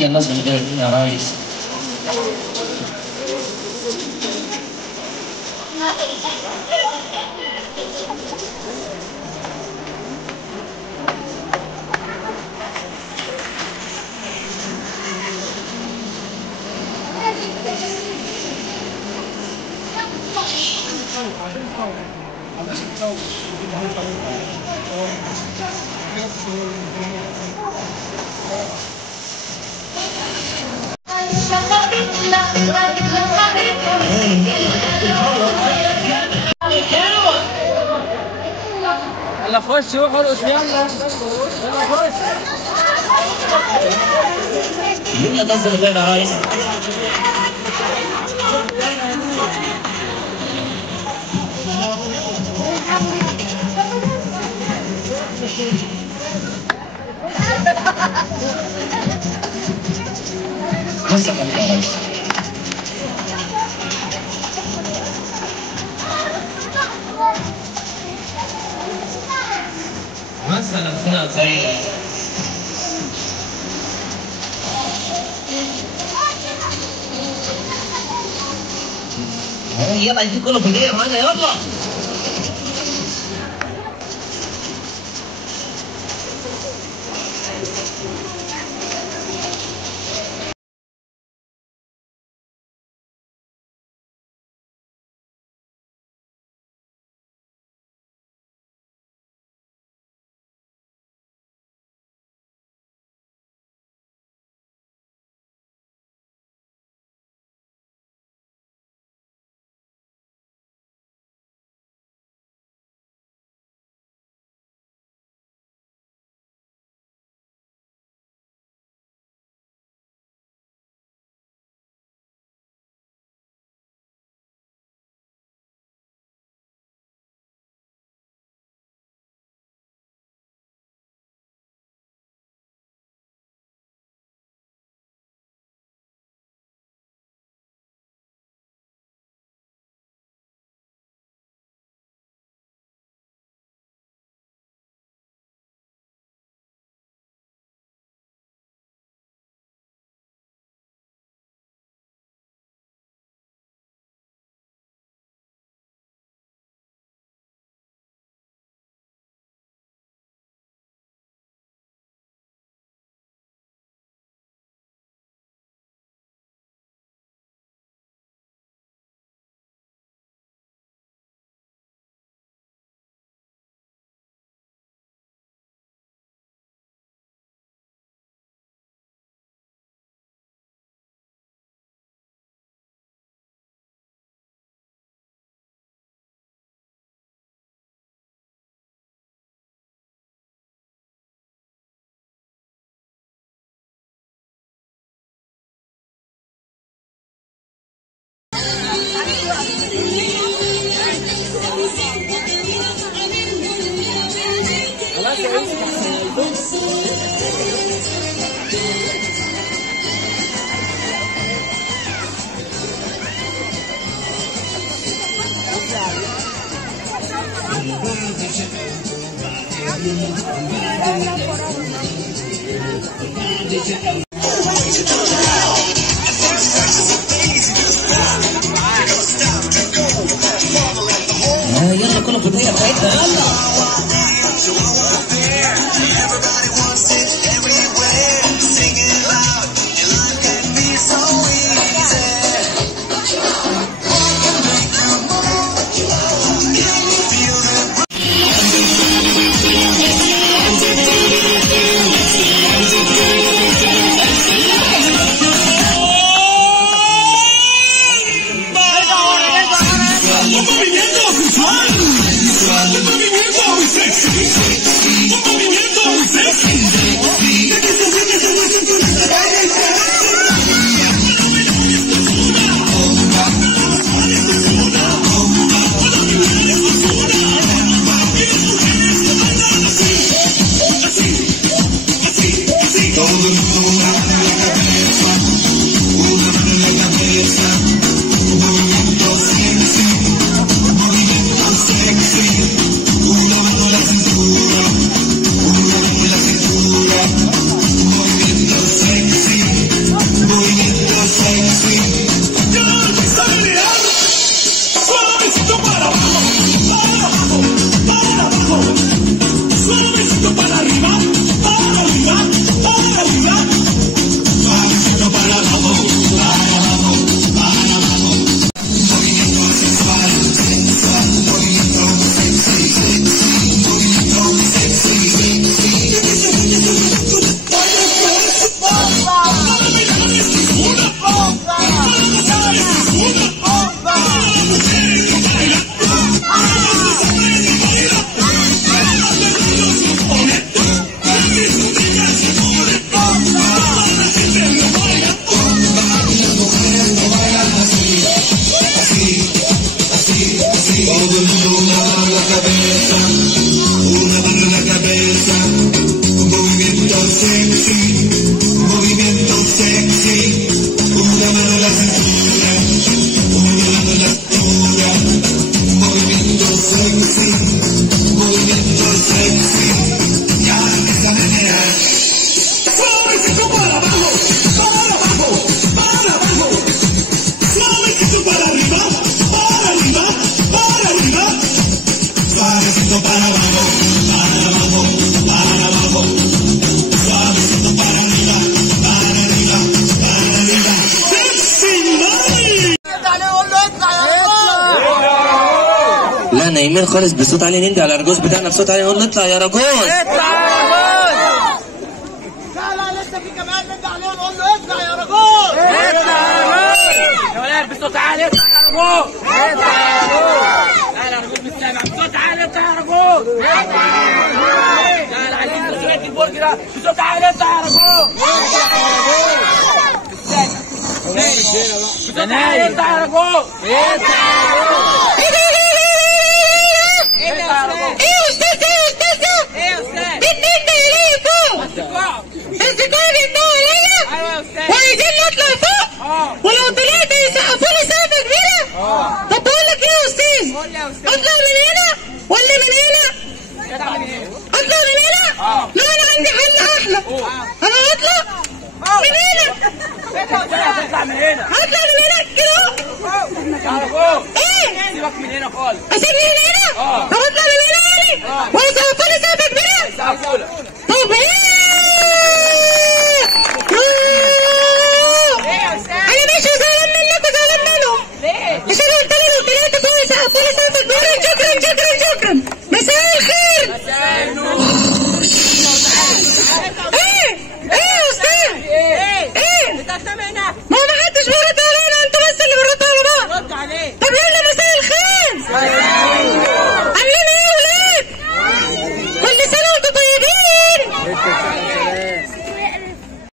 y andas en Arabis. يلا خش روح ارقص يلا خش يلا نزل غير عايز هسه خليك مثلا هنا زي يلا عايزين كله كلية معانا يلا يلا كله في الدنيا بتاعتنا يلا لا نايمين خالص بصوت عالي، نندي على الرجوز بتاعنا بصوت عالي نقول له اطلع يا رجوز. اطلع يا رجوز. لا لسه في كمان نندي عليه ونقول له اطلع يا رجوز. اطلع يا رجوز يا ولاد بصوت عالي، اطلع يا رجوز. اطلع يا رجوز. لا لا رجوز مش سامع، بصوت عالي اطلع يا رجوز. اطلع يا رجوز. لا لا عايزين نسوي البرج ده بصوت عالي اطلع يا رجوز. بصوت عالي اطلع يا رجوز. وعايزين نطلع فوق ولو طلعت يسقفوا لي سقفه كبيره. طب بقول لك ايه يا استاذ؟ اطلع من هنا ولا من هنا؟ اطلع من هنا؟ لا انا عندي حل احلى. انا هطلع من هنا. اطلع من هنا. هطلع من هنا كده. ايه؟ سيبك من هنا خالص. اسيبني من هنا؟ طب اطلع من هنا يعني؟ ويسقفوا لي سقفه كبيره؟ سقفوا لك. طب ايه؟ انا مش زعلان منكم، زعلان منهم. ليه؟ عشان قلت لي لو طلعت فوق يسقفوا لي سقفه كبيره. شكرا شكرا شكرا. مساء الخير. مساء النور. ايه؟ ايه يا استاذ؟ ايه؟ ايه؟ انت هتنام هنا